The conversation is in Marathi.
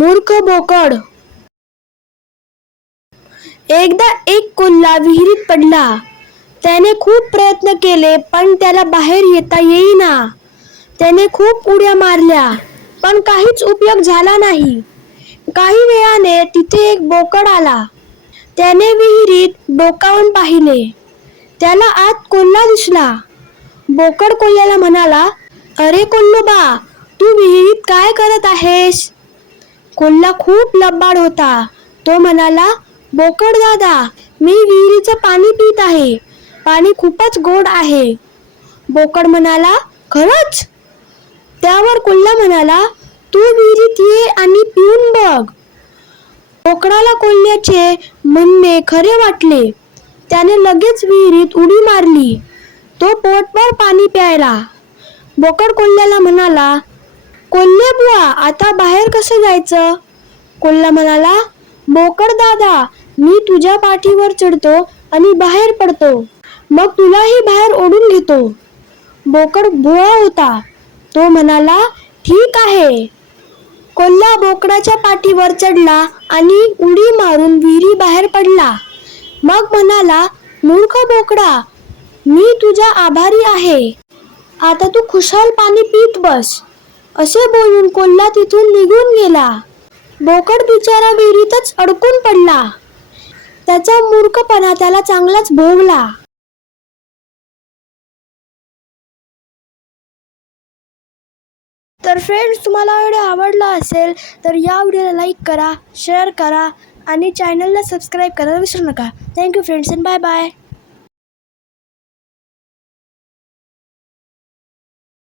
मूर्ख बोकड. एकदा एक कोल्हा विहिरीत पडला. त्याने खूप प्रयत्न केले पण त्याला बाहेर येता येईना. त्याने खूप उड्या मारल्या पण काहीच उपयोग झाला नाही. काही वेळाने तिथे एक बोकड आला. त्याने विहिरीत डोकावून पाहिले. त्याला आत कोल्हा दिसला. बोकड कोल्ह्याला म्हणाला अरे कोल्लोबा तू विहिरीत काय करत आहेस? कोल्हा खूप लबाड होता. तो म्हणाला बोकड दादा मी विहिरीचं पाणी पित आहे. पाणी खूपच गोड आहे. बोकड म्हणाला खरंच? त्यावर कोल्हा म्हणाला तू विहिरीत ये आणि पिऊन बघ. बोकडाला कोल्ह्याचे म्हणणे खरे वाटले. त्याने लगेच विहिरीत उडी मारली. तो पोटभर पाणी प्यायला. बोकड कोल्ह्याला म्हणाला कोल्हे आता बाहेर कसं जायचं? कोल्हा म्हणाला बोकड दादा मी तुझ्या पाठीवर चढतो आणि बाहेर पडतो. मग तुलाही बाहेर ओढून घेतो. बोकड भोळा होता. तो म्हणाला ठीक आहे. कोल्हा बोकडाच्या पाठीवर चढला आणि उडी मारून विहिरी बाहेर पडला. मग म्हणाला मूर्ख बोकडा मी तुझा आभारी आहे. आता तू खुशाल पाणी पीत बस. असे बोलून कोल्हा तिथून निघून गेला. बोकड बिचारा विहिरीतच अडकून पडला. त्याचा मूर्खपणा त्याला चांगलाच भोगला. तर फ्रेंड्स तुम्हाला व्हिडिओ आवडला असेल तर या व्हिडिओला लाईक करा शेअर करा आणि चॅनलला सबस्क्राईब करायला विसरू नका. Thank you friends and bye bye